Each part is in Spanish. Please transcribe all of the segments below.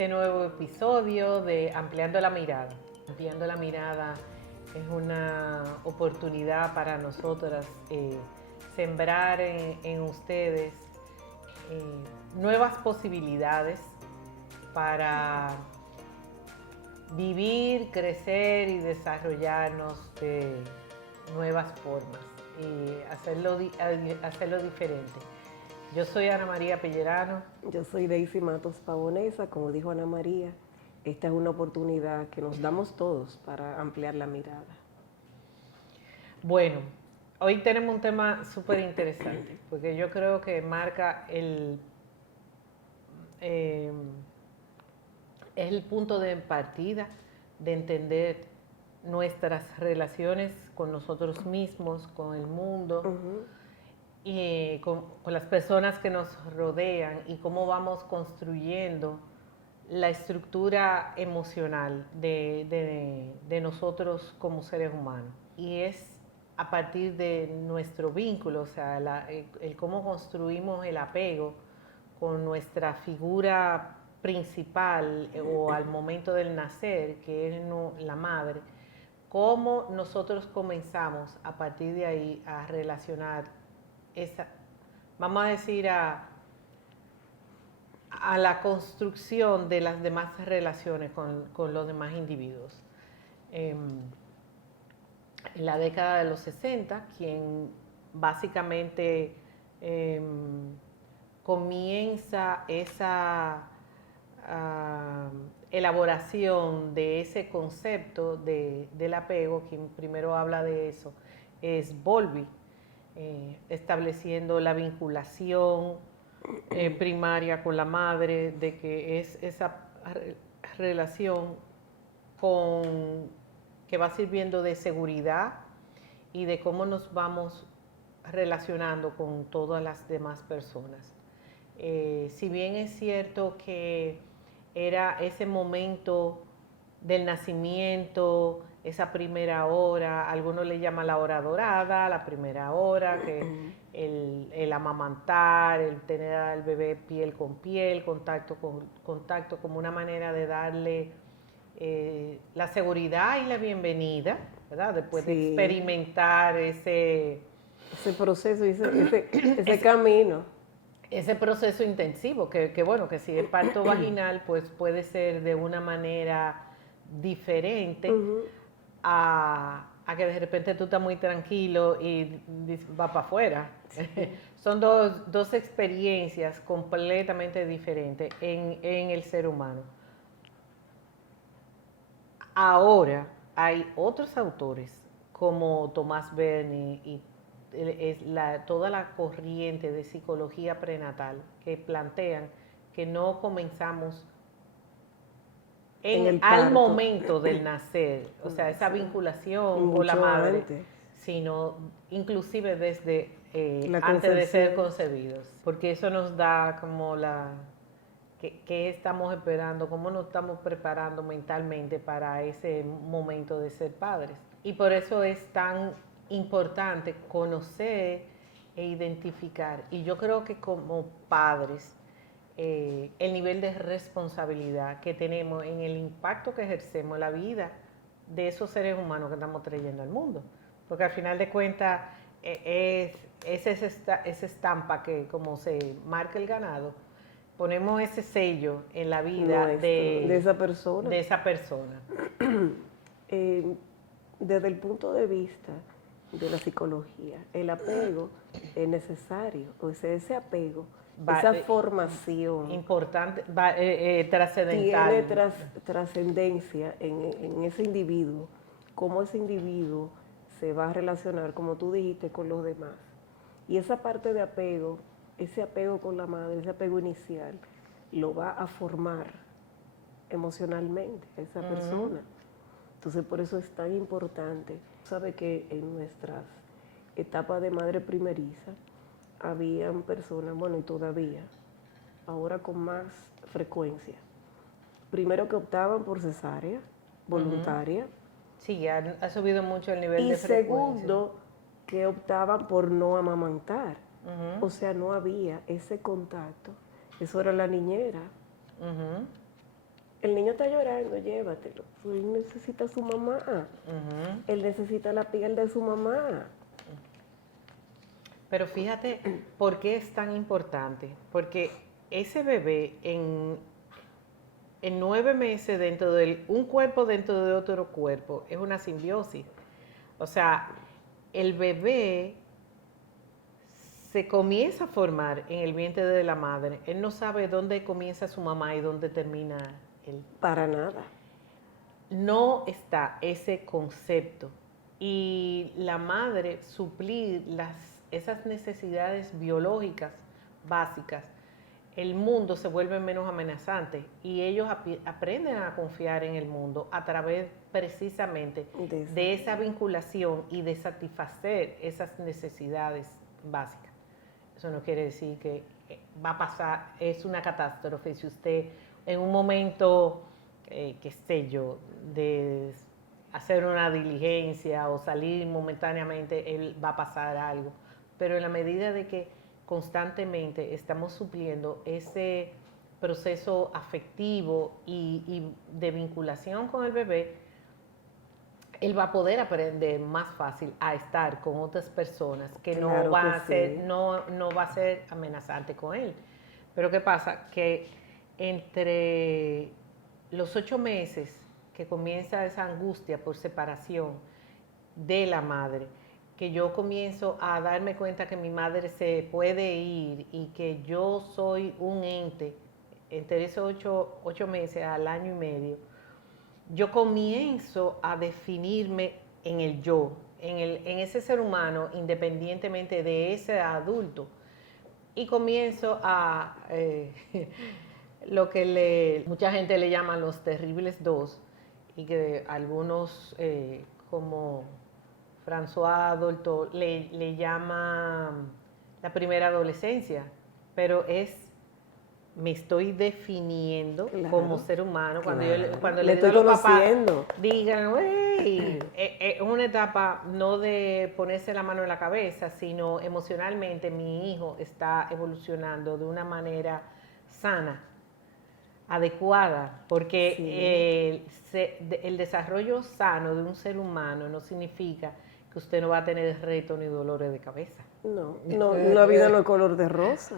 este nuevo episodio de Ampliando la Mirada. Ampliando la Mirada es una oportunidad para nosotras sembrar en ustedes nuevas posibilidades para vivir, crecer y desarrollarnos de nuevas formas y hacerlo diferente. Yo soy Ana María Pellerano. Yo soy Daisy Matos Pavonesa. Como dijo Ana María, esta es una oportunidad que nos damos todos para ampliar la mirada. Bueno, hoy tenemos un tema súper interesante, porque yo creo que marca es el punto de partida de entender nuestras relaciones con nosotros mismos, con el mundo, y con las personas que nos rodean y cómo vamos construyendo la estructura emocional de nosotros como seres humanos. Y es a partir de nuestro vínculo, o sea, el cómo construimos el apego con nuestra figura principal o al momento del nacer, que es la madre, cómo nosotros comenzamos a partir de ahí a relacionar vamos a decir, a la construcción de las demás relaciones con los demás individuos. En la década de los 60, quien básicamente comienza esa elaboración de ese concepto del apego, quien primero habla de eso, es Bowlby, estableciendo la vinculación primaria con la madre, de que es esa relación que va sirviendo de seguridad y de cómo nos vamos relacionando con todas las demás personas. Si bien es cierto que era ese momento del nacimiento, esa primera hora, algunos le llaman la hora dorada, la primera hora, que el amamantar, el tener al bebé piel con piel, contacto como una manera de darle la seguridad y la bienvenida, ¿verdad? Después de experimentar ese proceso, ese camino. Ese proceso intensivo, que bueno, que si es parto vaginal, pues puede ser de una manera diferente a que de repente tú estás muy tranquilo y vas para afuera. Sí. Son dos experiencias completamente diferentes en el ser humano. Ahora hay otros autores como Thomas Berni y toda la corriente de psicología prenatal que plantean que no comenzamos al momento del nacer, o sea, esa vinculación con la madre, antes, sino inclusive desde antes de ser concebidos, porque eso nos da como ¿qué estamos esperando? ¿Cómo nos estamos preparando mentalmente para ese momento de ser padres? Y por eso es tan importante conocer e identificar. Y yo creo que como padres, el nivel de responsabilidad que tenemos en el impacto que ejercemos en la vida de esos seres humanos que estamos trayendo al mundo. Porque al final de cuentas es esa estampa que como se marca el ganado, ponemos ese sello en la vida de esa persona. Desde el punto de vista de la psicología, el apego es necesario, o sea, ese apego, esa formación importante, trascendental. Tiene trascendencia en ese individuo, cómo ese individuo se va a relacionar, como tú dijiste, con los demás. Y esa parte de apego, ese apego con la madre, ese apego inicial, lo va a formar emocionalmente a esa persona. Entonces, por eso es tan importante. Sabe que en nuestras etapas de madre primeriza, habían personas, bueno, y todavía, ahora con más frecuencia, primero que optaban por cesárea voluntaria. Sí, ha subido mucho el nivel de frecuencia. Y segundo, que optaban por no amamantar. O sea, no había ese contacto. Eso era la niñera. El niño está llorando, llévatelo. Él necesita a su mamá. Él necesita la piel de su mamá. Pero fíjate, ¿por qué es tan importante? Porque ese bebé en 9 meses dentro de un cuerpo dentro de otro cuerpo es una simbiosis. O sea, el bebé se comienza a formar en el vientre de la madre. Él no sabe dónde comienza su mamá y dónde termina él. Para nada. No está ese concepto. Y la madre suplir esas necesidades biológicas básicas, el mundo se vuelve menos amenazante y ellos aprenden a confiar en el mundo a través precisamente de esa vinculación y de satisfacer esas necesidades básicas. Eso no quiere decir que va a pasar, es una catástrofe si usted en un momento, qué sé yo, de hacer una diligencia o salir momentáneamente, él va a pasar algo. Pero en la medida de que constantemente estamos supliendo ese proceso afectivo y de vinculación con el bebé, él va a poder aprender más fácil a estar con otras personas que claro no va que a ser, sí. no va a ser amenazante con él. Pero ¿qué pasa? Que entre los 8 meses que comienza esa angustia por separación de la madre, que yo comienzo a darme cuenta que mi madre se puede ir y que yo soy un ente, entre esos 8 meses al año y medio, yo comienzo a definirme en el yo, en ese ser humano, independientemente de ese adulto. Y comienzo a lo que mucha gente le llama los terribles dos, y que algunos, como François Dolto, le llaman la primera adolescencia, pero me estoy definiendo como ser humano. Cuando le digo a los papás, digan, es una etapa no de ponerse la mano en la cabeza, sino emocionalmente mi hijo está evolucionando de una manera sana, adecuada, porque el desarrollo sano de un ser humano no significa que usted no va a tener retos ni dolores de cabeza. No, la vida no es color de rosa.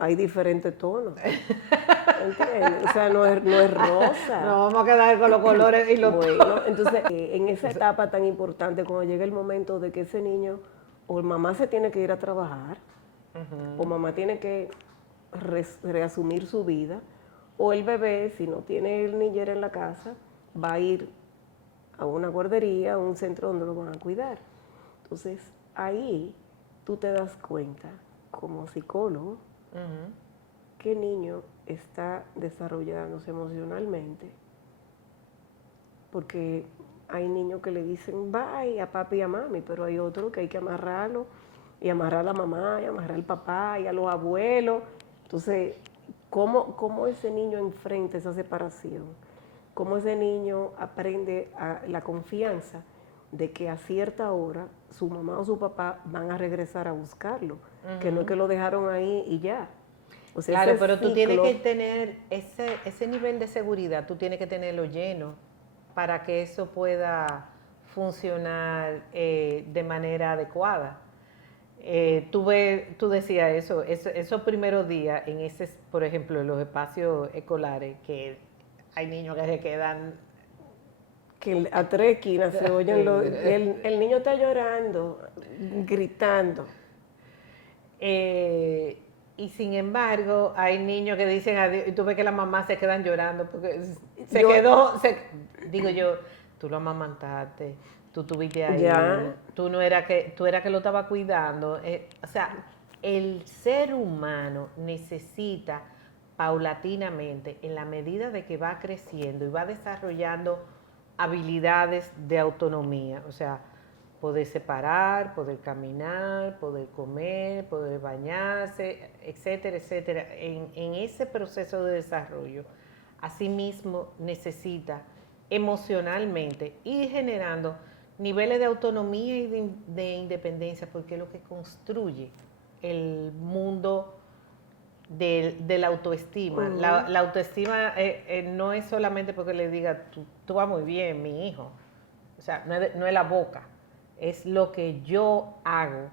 Hay diferentes tonos. ¿Entiendes? O sea, no es rosa. No vamos a quedar con los colores y los Bueno, entonces, en esa etapa tan importante, cuando llega el momento de que ese niño, o mamá se tiene que ir a trabajar, o mamá tiene que reasumir su vida, o el bebé, si no tiene el niñera en la casa, va a ir a una guardería, a un centro donde lo van a cuidar. Entonces, ahí tú te das cuenta, como psicólogo, qué niño está desarrollándose emocionalmente, porque hay niños que le dicen bye a papi y a mami, pero hay otros que hay que amarrarlo, y amarrar a la mamá, y amarrar al papá, y a los abuelos. Entonces, ¿cómo ese niño enfrenta esa separación? ¿Cómo ese niño aprende la confianza de que a cierta hora su mamá o su papá van a regresar a buscarlo? Que no es que lo dejaron ahí y ya. O sea, claro, pero tú tienes que tener ese nivel de seguridad, tú tienes que tenerlo lleno para que eso pueda funcionar de manera adecuada. Tú decías esos primeros días, por ejemplo, en los espacios escolares, que hay niños que se quedan... Que a 3 esquinas se oyen el niño está llorando, gritando. Y sin embargo, hay niños que dicen adiós, y tú ves que las mamás se quedan llorando porque digo yo, tú lo amamantaste, tú estuviste ahí, ya. Tú eras que lo estaba cuidando. O sea, el ser humano necesita paulatinamente, en la medida de que va creciendo y va desarrollando habilidades de autonomía, o sea, poder separar, poder caminar, poder comer, poder bañarse, etcétera, etcétera. En ese proceso de desarrollo, asimismo necesita emocionalmente ir generando niveles de autonomía y de independencia, porque es lo que construye el mundo de la autoestima. La autoestima no es solamente porque le diga, tú vas muy bien, mi hijo. O sea, no es la boca, es lo que yo hago,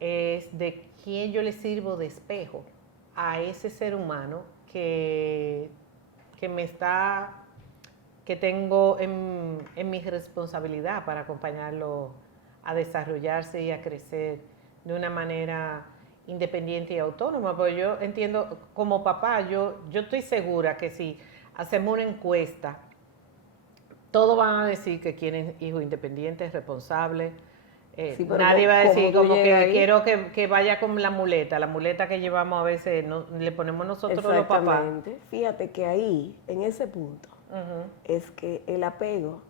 es de quién yo le sirvo de espejo a ese ser humano que que tengo en mi responsabilidad para acompañarlo a desarrollarse y a crecer de una manera independiente y autónoma. Porque yo entiendo, como papá, yo estoy segura que si hacemos una encuesta, todos van a decir que quieren hijos independientes, responsables. Sí, Nadie va a decir como que ahí? quiero que vaya con la muleta que llevamos a veces, le ponemos nosotros los papás. Exactamente. Fíjate que ahí, en ese punto, es que el apego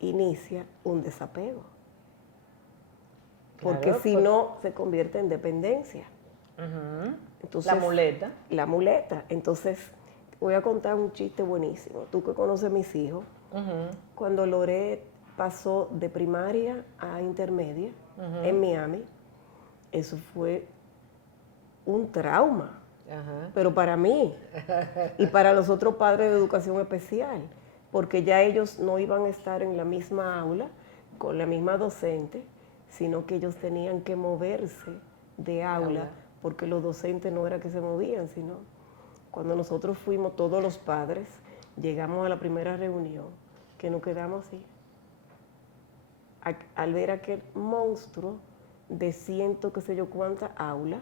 inicia un desapego. Porque Claro, si no, se convierte en dependencia. Entonces, la muleta. La muleta. Entonces, voy a contar un chiste buenísimo. Tú que conoces a mis hijos, cuando Loret pasó de primaria a intermedia en Miami, eso fue un trauma. Pero para mí y para los otros padres de educación especial, porque ya ellos no iban a estar en la misma aula, con la misma docente, sino que ellos tenían que moverse de aula, porque los docentes no era que se movían, sino cuando nosotros fuimos todos los padres, llegamos a la primera reunión, que nos quedamos así, al ver aquel monstruo de ciento qué sé yo cuántas aulas,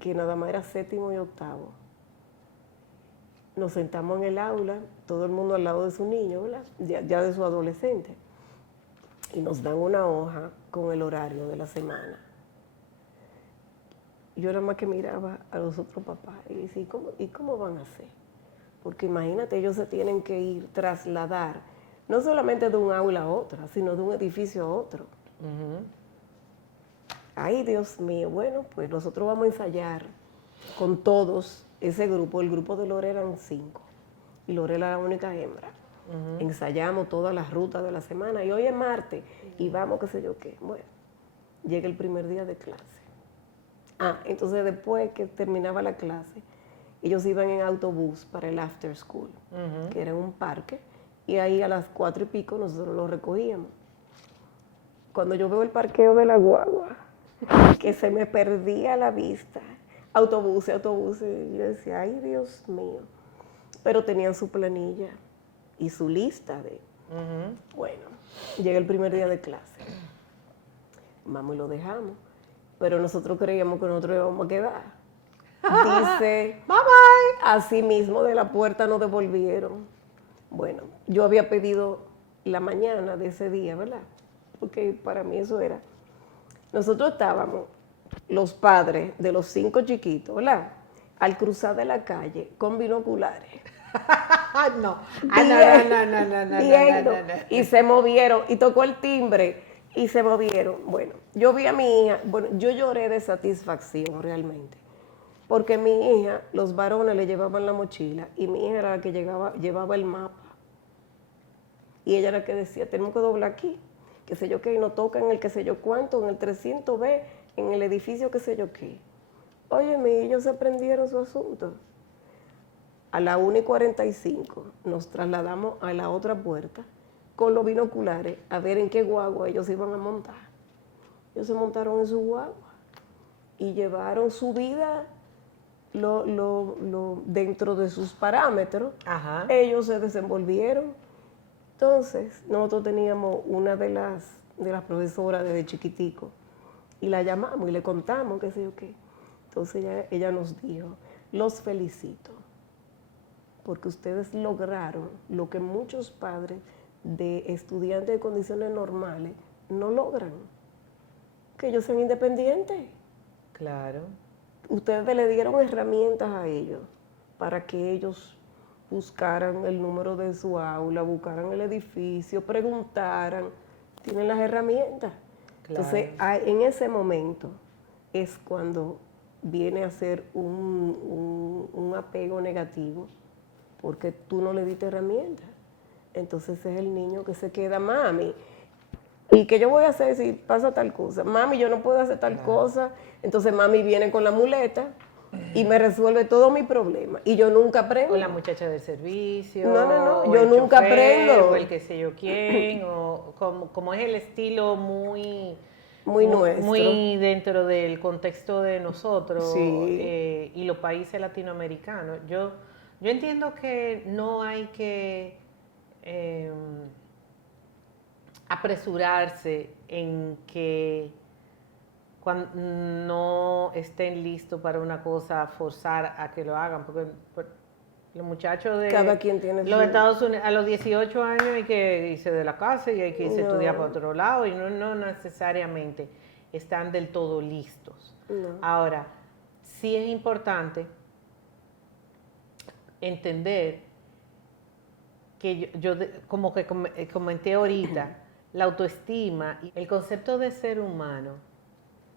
que nada más era séptimo y octavo. Nos sentamos en el aula, todo el mundo al lado de su niño, ¿verdad? Ya de su adolescente. Y nos dan una hoja con el horario de la semana. Yo nada más que miraba a los otros papás y decía, ¿y cómo van a hacer? Porque imagínate, ellos se tienen que ir, trasladar, no solamente de un aula a otra, sino de un edificio a otro. Ay, Dios mío, bueno, pues nosotros vamos a ensayar con todos ese grupo. El grupo de Lore eran 5 y Lore era la única hembra. Ensayamos todas las rutas de la semana y hoy es martes y vamos qué sé yo qué. Bueno, llega el primer día de clase. Entonces después que terminaba la clase, ellos iban en autobús para el after school, que era en un parque, y ahí a las 4 y pico nosotros los recogíamos. Cuando yo veo el parqueo de la guagua, que se me perdía la vista, autobuses, y yo decía, ay Dios mío, pero tenían su planilla y su lista de, bueno, llega el primer día de clase, vamos y lo dejamos, pero nosotros creíamos que nosotros íbamos a quedar. Dice, bye bye. Así mismo de la puerta nos devolvieron. Bueno, yo había pedido la mañana de ese día, ¿verdad? Porque para mí eso era. Nosotros estábamos, los padres de los 5 chiquitos, ¿verdad? Al cruzar de la calle con binoculares. No. Y se movieron, y tocó el timbre, y se movieron. Bueno, yo vi a mi hija, yo lloré de satisfacción realmente. Porque mi hija, los varones le llevaban la mochila, y mi hija era la que llevaba el mapa. Y ella era la que decía, tenemos que doblar aquí, qué sé yo qué, y nos toca en el qué sé yo cuánto, en el 300B, en el edificio qué sé yo qué. Óyeme, ellos aprendieron su asunto. A la 1:45 nos trasladamos a la otra puerta con los binoculares a ver en qué guagua ellos iban a montar. Ellos se montaron en su guagua y llevaron su vida dentro de sus parámetros. Ellos se desenvolvieron. Entonces, nosotros teníamos una de las profesoras desde chiquitico y la llamamos y le contamos qué sé yo qué. Entonces ella nos dijo, los felicito, porque ustedes lograron lo que muchos padres de estudiantes de condiciones normales no logran, que ellos sean independientes. Claro. Ustedes le dieron herramientas a ellos para que ellos buscaran el número de su aula, buscaran el edificio, preguntaran, tienen las herramientas. Claro. Entonces, en ese momento es cuando viene a ser un apego negativo, porque tú no le diste herramientas. Entonces es el niño que se queda, mami, ¿Y qué yo voy a hacer si pasa tal cosa? Mami, yo no puedo hacer tal cosa. Entonces mami viene con la muleta y me resuelve todo mi problema. Y yo nunca aprendo. O la muchacha del servicio. No, o yo el nunca chofer, aprendo. O el que sé yo quién, o como es el estilo muy nuestro. muy dentro del contexto de nosotros Sí. y los países latinoamericanos. Yo entiendo que no hay que apresurarse en que cuando no estén listos para una cosa, forzar a que lo hagan, porque los muchachos de Cada quien tiene los su... Estados Unidos, a los 18 años hay que irse de la casa y hay que irse a estudiar para No. otro lado y no necesariamente están del todo listos. No. Ahora, sí es importante entender que como que comenté ahorita, la autoestima, el concepto de ser humano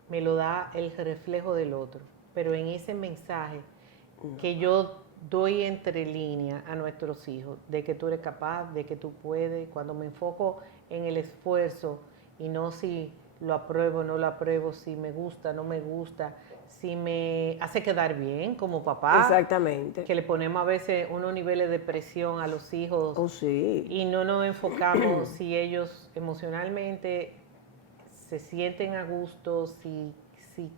me lo da el reflejo del otro, pero en ese mensaje que yo doy entre líneas a nuestros hijos, de que tú eres capaz, de que tú puedes, cuando me enfoco en el esfuerzo y no si lo apruebo o no lo apruebo, si me gusta, no me gusta, si me hace quedar bien como papá. Exactamente. Que le ponemos a veces unos niveles de presión a los hijos. Oh, sí. Y no nos enfocamos si ellos emocionalmente se sienten a gusto, si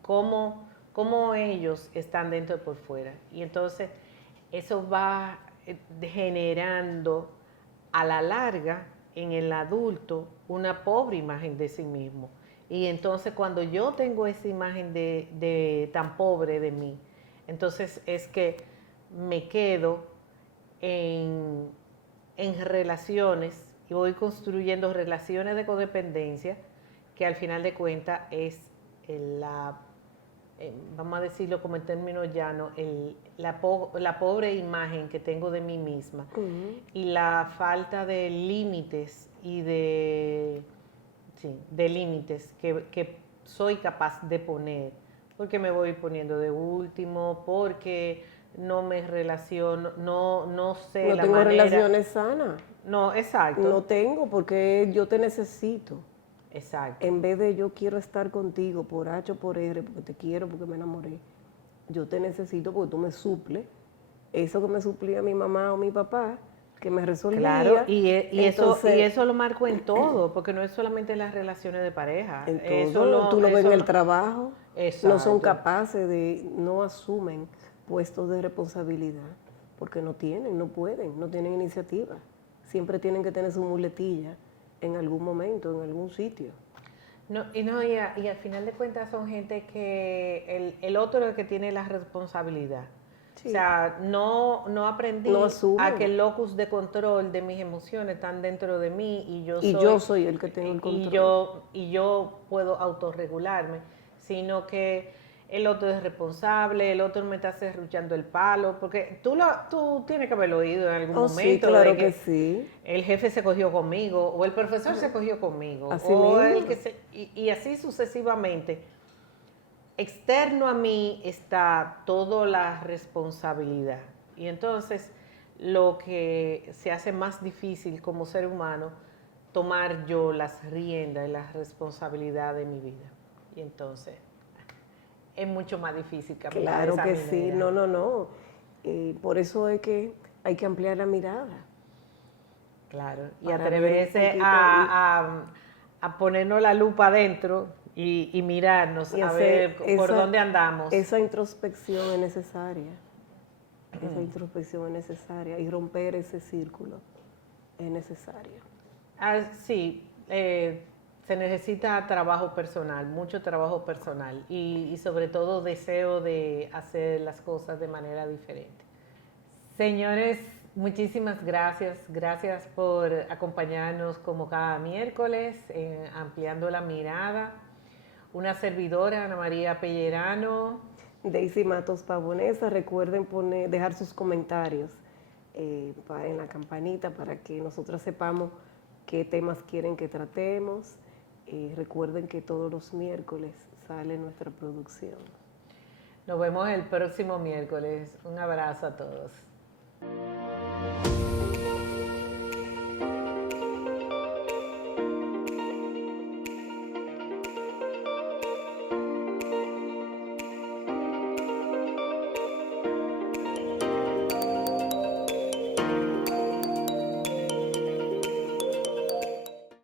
cómo ellos están dentro y por fuera. Y entonces eso va generando a la larga en el adulto una pobre imagen de sí mismo. Y entonces cuando yo tengo esa imagen de tan pobre de mí, entonces es que me quedo en relaciones y voy construyendo relaciones de codependencia que al final de cuentas es vamos a decirlo como en términos llanos, la pobre imagen que tengo de mí misma y la falta de límites y de límites que soy capaz de poner, porque me voy poniendo de último, porque no me relaciono, no sé la manera. No tengo relaciones sanas. No, exacto. No tengo porque yo te necesito. Exacto. En vez de yo quiero estar contigo por H o por R, porque te quiero, porque me enamoré, yo te necesito porque tú me suples. Eso que me suplía mi mamá o mi papá, que me resolvía. Claro, y entonces, eso lo marco en todo, porque no es solamente en las relaciones de pareja. En todo, tú lo ves en el trabajo. Exacto. No son capaces no asumen puestos de responsabilidad, porque no tienen, no pueden, no tienen iniciativa. Siempre tienen que tener su muletilla en algún momento, en algún sitio. Y al final de cuentas son gente que el otro es el que tiene la responsabilidad. Sí. O sea, no aprendí a que el locus de control de mis emociones están dentro de mí y yo soy el que tengo el control. Y yo puedo autorregularme, sino que el otro es responsable, el otro me está serruchando el palo, porque tú tienes que haberlo oído en algún momento. Sí, claro que sí. El jefe se cogió conmigo, o el profesor se cogió conmigo, así mismo. Y así sucesivamente. Externo a mí está toda la responsabilidad. Y entonces lo que se hace más difícil como ser humano, tomar yo las riendas y la responsabilidad de mi vida. Y entonces es mucho más difícil caminar Claro esa que minera. sí, no. Por eso es que hay que ampliar la mirada. Claro, y atreverse a ponernos la lupa adentro y mirarnos a ver por dónde andamos. Esa introspección es necesaria. Esa introspección es necesaria y romper ese círculo es necesario. Sí, se necesita trabajo personal, mucho trabajo personal y sobre todo deseo de hacer las cosas de manera diferente. Señores, muchísimas gracias. Gracias por acompañarnos como cada miércoles en Ampliando la Mirada. Una servidora, Ana María Pellerano. Daisy Matos Pavonesa. Recuerden dejar sus comentarios en la campanita para que nosotras sepamos qué temas quieren que tratemos. Recuerden que todos los miércoles sale nuestra producción. Nos vemos el próximo miércoles. Un abrazo a todos.